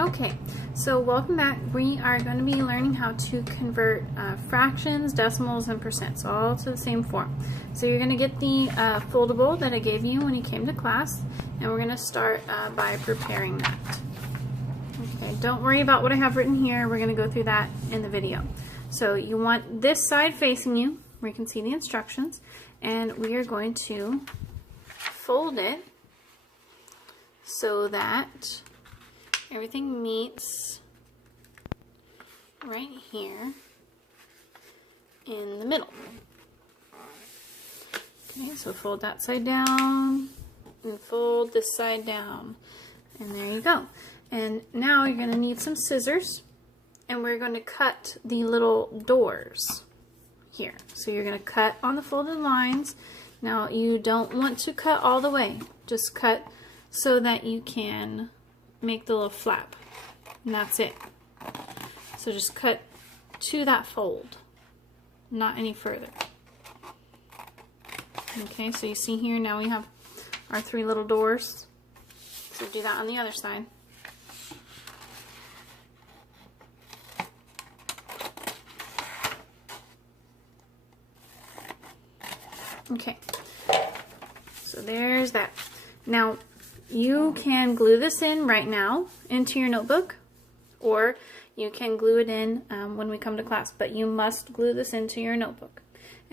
Okay, so welcome back. We are going to be learning how to convert fractions, decimals, and percents all to the same form. So you're going to get the foldable that I gave you when you came to class, and we're going to start by preparing that. Okay, don't worry about what I have written here. We're going to go through that in the video. So you want this side facing you, where you can see the instructions, and we are going to fold it so that everything meets right here in the middle. Okay, so fold that side down and fold this side down. And there you go. And now you're going to need some scissors, and we're going to cut the little doors here. So you're going to cut on the folded lines. Now you don't want to cut all the way. Just cut so that you can make the little flap, and that's it. So just cut to that fold, not any further. Okay, so you see here now we have our three little doors. So do that on the other side. Okay, so there's that. Now you can glue this in right now into your notebook, or you can glue it in when we come to class, but you must glue this into your notebook.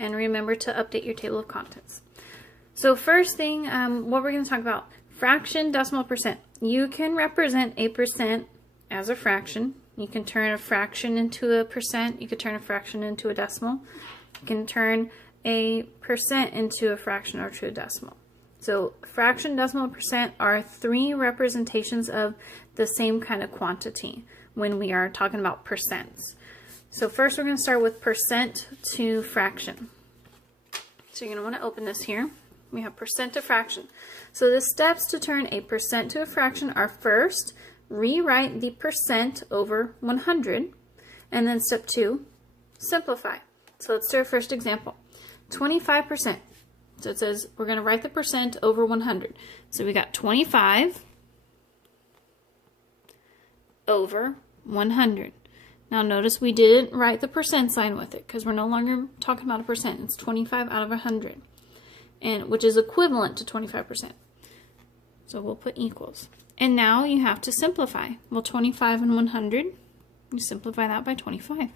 And remember to update your table of contents. So first thing, what we're going to talk about, fraction, decimal, percent. You can represent a percent as a fraction. You can turn a fraction into a percent. You could turn a fraction into a decimal. You can turn a percent into a fraction or to a decimal. So fraction, decimal, percent are three representations of the same kind of quantity when we are talking about percents. So first we're going to start with percent to fraction. So you're going to want to open this here. We have percent to fraction. So the steps to turn a percent to a fraction are first, rewrite the percent over 100, and then step 2, simplify. So let's do our first example. 25%. So it says we're going to write the percent over 100. So we got 25 over 100. Now notice we didn't write the percent sign with it because we're no longer talking about a percent. It's 25 out of 100, and which is equivalent to 25%. So we'll put equals. And now you have to simplify. Well, 25 and 100, you simplify that by 25.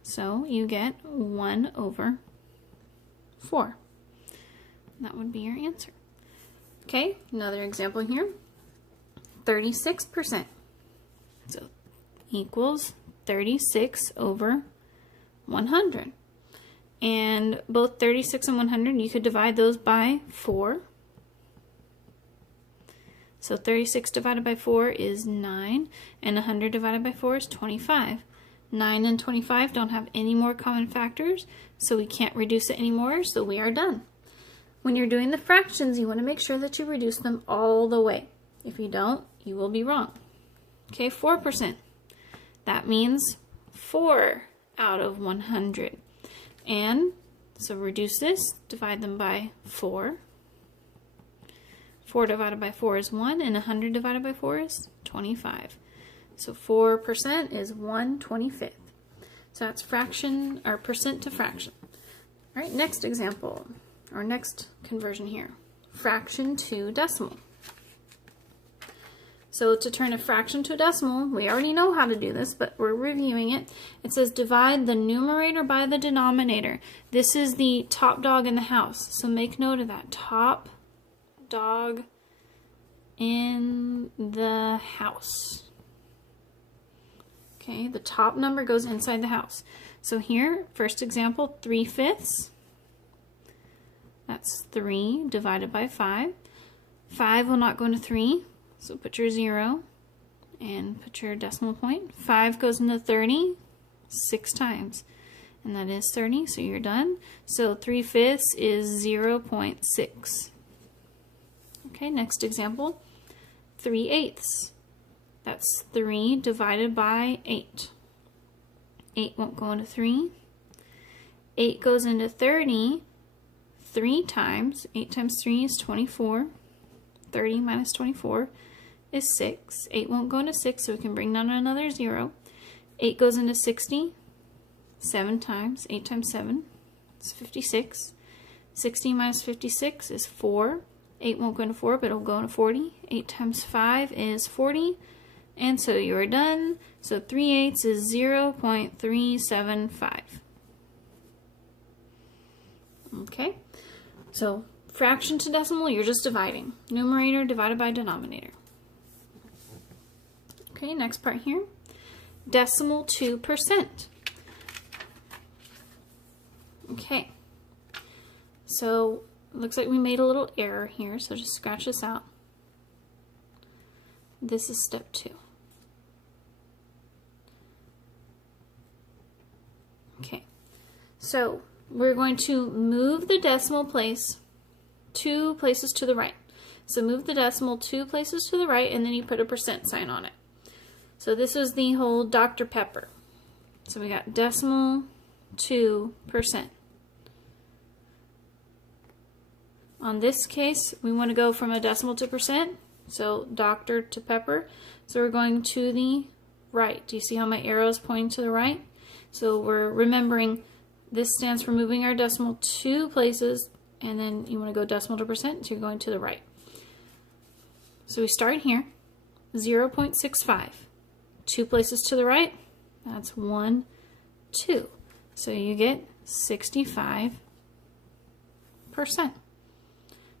So you get 1 over 4. That would be your answer. Okay, another example here. 36%. So equals 36 over 100. And both 36 and 100, you could divide those by 4. So 36 divided by 4 is 9, and 100 divided by 4 is 25. 9 and 25 don't have any more common factors, so we can't reduce it anymore, so we are done. When you're doing the fractions, you want to make sure that you reduce them all the way. If you don't, you will be wrong. Okay, 4%. That means 4 out of 100. And so reduce this, divide them by 4. 4 divided by 4 is 1, and 100 divided by 4 is 25. So 4% is 1/25. So that's fraction or percent to fraction. All right, next example, or next conversion here, fraction to decimal. So to turn a fraction to a decimal, we already know how to do this, but we're reviewing it. It says divide the numerator by the denominator. This is the top dog in the house, so make note of that. Top dog in the house. Okay, the top number goes inside the house. So here, first example, 3/5. That's 3 divided by 5. 5 will not go into 3, so put your 0 and put your decimal point. 5 goes into 30 6 times, and that is 30, so you're done. So 3/5 is 0.6. Okay, next example, 3/8. That's 3 divided by 8. 8 won't go into 3. 8 goes into 30 3 times. 8 times 3 is 24. 30 minus 24 is 6. 8 won't go into 6, so we can bring down another 0. 8 goes into 60 7 times. 8 times 7 is 56. 60 minus 56 is 4. 8 won't go into 4, but it'll go into 40. 8 times 5 is 40. And so you are done. So 3/8 is 0.375. Okay, so fraction to decimal, you're just dividing. Numerator divided by denominator. Okay, next part here. Decimal to percent. Okay, so looks like we made a little error here, so just scratch this out. This is step 2. Okay, so we're going to move the decimal place 2 places to the right. So move the decimal 2 places to the right, and then you put a percent sign on it. So this is the whole Dr. Pepper. So we got decimal to percent. On this case, we want to go from a decimal to percent, so Dr. to Pepper. So we're going to the right. Do you see how my arrow is pointing to the right? So we're remembering this stands for moving our decimal 2 places, and then you want to go decimal to percent, so you're going to the right. So we start here, 0.65. 2 places to the right, that's 1, 2. So you get 65%.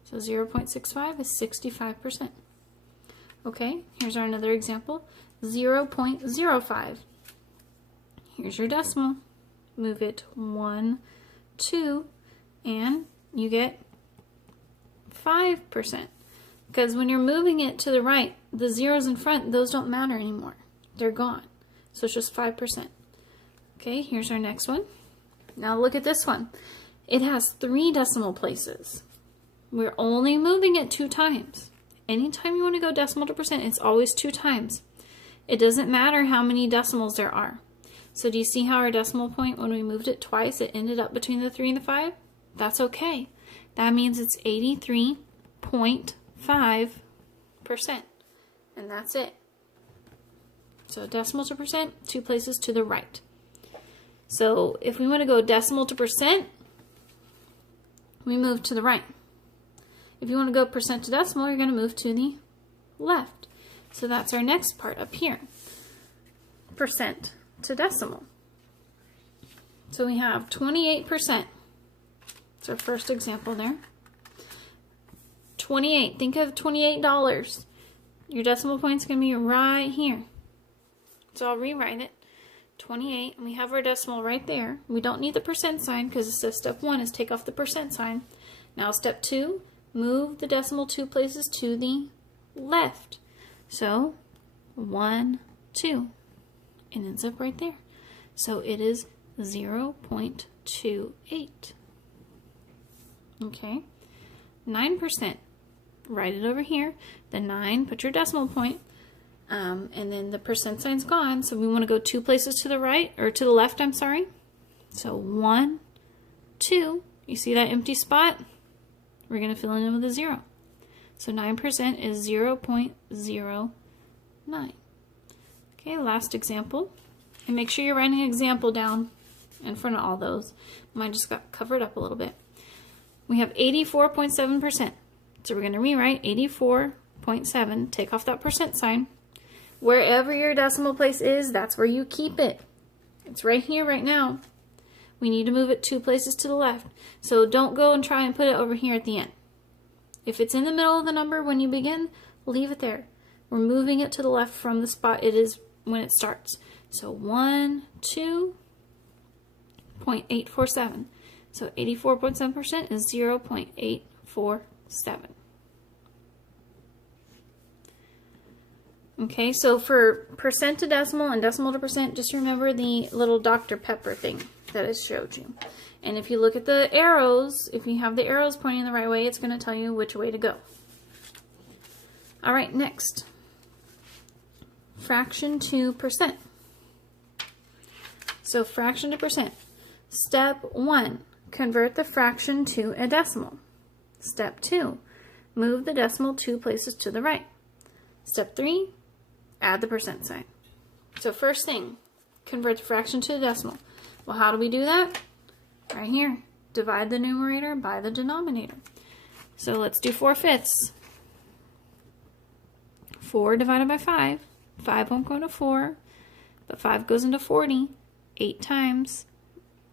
So 0.65 is 65%. Okay, here's our another example. 0.05. Here's your decimal. Move it 1, 2, and you get 5%. Because when you're moving it to the right, the zeros in front, those don't matter anymore. They're gone. So it's just 5%. Okay, here's our next one. Now look at this one. It has 3 decimal places. We're only moving it 2 times. Anytime you want to go decimal to percent, it's always 2 times. It doesn't matter how many decimals there are. So do you see how our decimal point, when we moved it twice, it ended up between the 3 and the 5? That's okay. That means it's 83.5%. And that's it. So decimal to percent, 2 places to the right. So if we want to go decimal to percent, we move to the right. If you want to go percent to decimal, you're going to move to the left. So that's our next part up here. Percent to decimal. So we have 28%. That's our first example there. 28. Think of $28. Your decimal point's going to be right here. So I'll rewrite it. 28, and we have our decimal right there. We don't need the percent sign because it says step 1 is take off the percent sign. Now step 2, move the decimal 2 places to the left. So 1, 2. It ends up right there. So it is 0.28. Okay. 9%. Write it over here. The 9, put your decimal point. And then the percent sign's gone, so we want to go 2 places to the right, or to the left, I'm sorry. So 1, 2, you see that empty spot? We're going to fill in with a 0. So 9% is 0.09. Okay, last example. And make sure you're writing an example down in front of all those. Mine just got covered up a little bit. We have 84.7%. So we're going to rewrite 84.7, take off that percent sign. Wherever your decimal place is, that's where you keep it. It's right here, right now. We need to move it 2 places to the left. So don't go and try and put it over here at the end. If it's in the middle of the number when you begin, leave it there. We're moving it to the left from the spot it is when it starts. So 1, 2.847. So 84.7% is 0.847. Okay, so for percent to decimal and decimal to percent, just remember the little Dr. Pepper thing that I showed you. And if you look at the arrows, if you have the arrows pointing the right way, it's going to tell you which way to go. All right, next. Fraction to percent. So fraction to percent. Step 1, convert the fraction to a decimal. Step 2, move the decimal 2 places to the right. Step 3, add the percent sign. So first thing, convert the fraction to the decimal. Well, how do we do that? Right here. Divide the numerator by the denominator. So let's do 4/5. 4 divided by 5. 5 won't go into 4, but 5 goes into 40 8 times,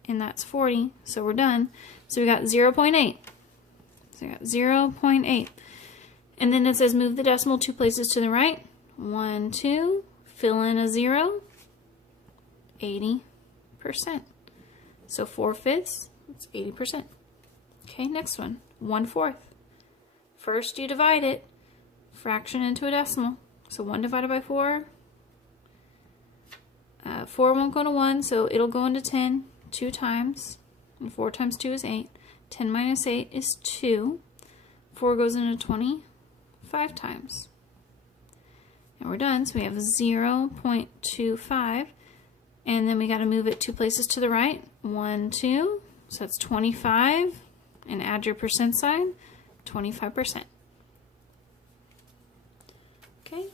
and that's 40. So we're done. So we got 0.8. So we got 0.8. And then it says move the decimal 2 places to the right. 1, 2, fill in a 0, 80%. So 4/5, it's 80%. Okay, next one, 1/4. First you divide it, fraction into a decimal. So 1 divided by 4, 4 won't go into 1, so it'll go into 10 2 times. And 4 times 2 is 8. 10 minus 8 is 2. 4 goes into 20 5 times. And we're done, so we have 0.25. And then we got to move it 2 places to the right. 1, 2, so that's 25. And add your percent sign, 25%. Okay.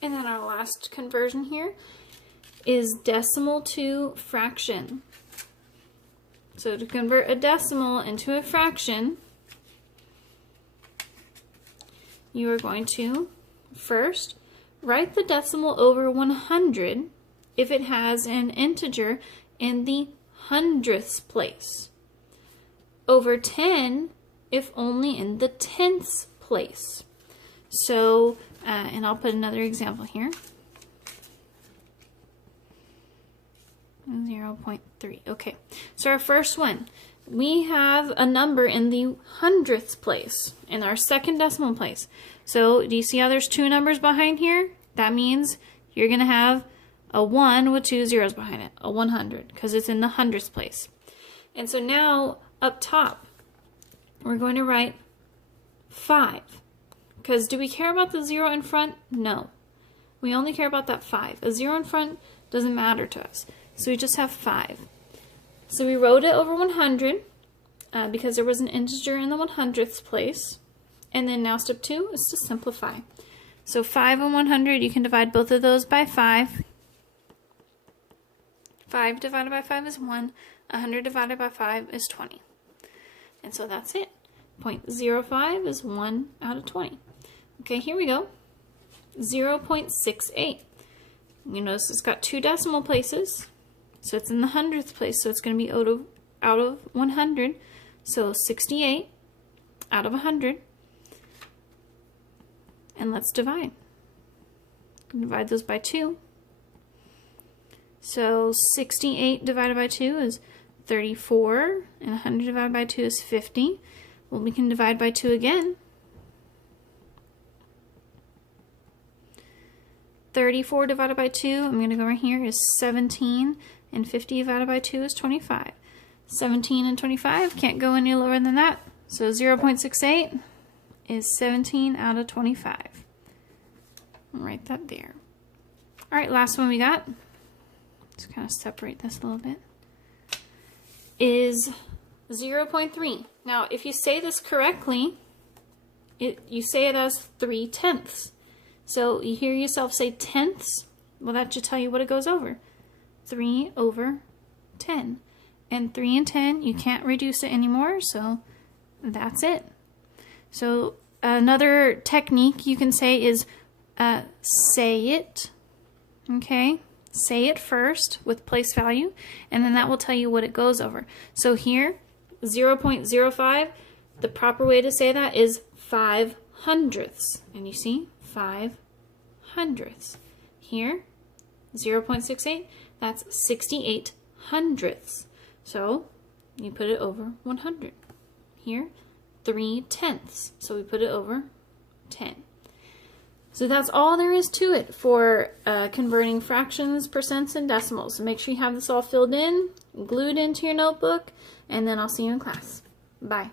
And then our last conversion here is decimal to fraction. So to convert a decimal into a fraction, you are going to first write the decimal over 100 if it has an integer in the hundredths place. Over 10 if only in the tenths place. So, and I'll put another example here. 0.3. Okay, so our first one, we have a number in the hundredths place, in our second decimal place. So do you see how there's 2 numbers behind here? That means you're going to have a 1 with 2 zeros behind it, a 100, because it's in the hundredths place. And so now up top, we're going to write 5. Because do we care about the 0 in front? No. We only care about that 5. A 0 in front doesn't matter to us. So we just have 5. So we wrote it over 100 because there was an integer in the 100ths place. And then now step 2 is to simplify. So 5 and 100, you can divide both of those by 5. 5 divided by 5 is 1. 100 divided by 5 is 20. And so that's it. 0.05 is 1 out of 20. Okay, here we go. 0.68. You notice it's got 2 decimal places. So it's in the hundredths place, so it's going to be out of 100. So 68 out of 100. And let's divide. Divide those by 2. So 68 divided by 2 is 34, and 100 divided by 2 is 50. Well, we can divide by 2 again. 34 divided by 2, I'm going to go right here, is 17, and 50 divided by 2 is 25. 17 and 25 can't go any lower than that, so 0.68 is 17 out of 25. I'll write that there. Alright, last one we got, let's kind of separate this a little bit, is 0.3. Now, if you say this correctly, you say it as 3/10. So you hear yourself say tenths, well, that should tell you what it goes over. 3 over 10. And 3 and 10, you can't reduce it anymore, so that's it. So another technique you can say is say it, okay? Say it first with place value, and then that will tell you what it goes over. So here, 0.05, the proper way to say that is 5/100ths. And you see, 5/100ths. Here, 0.68, that's 68/100ths. So you put it over 100. Here, 3/10ths. So we put it over 10. So that's all there is to it for converting fractions, percents, and decimals. So make sure you have this all filled in, glued into your notebook, and then I'll see you in class. Bye.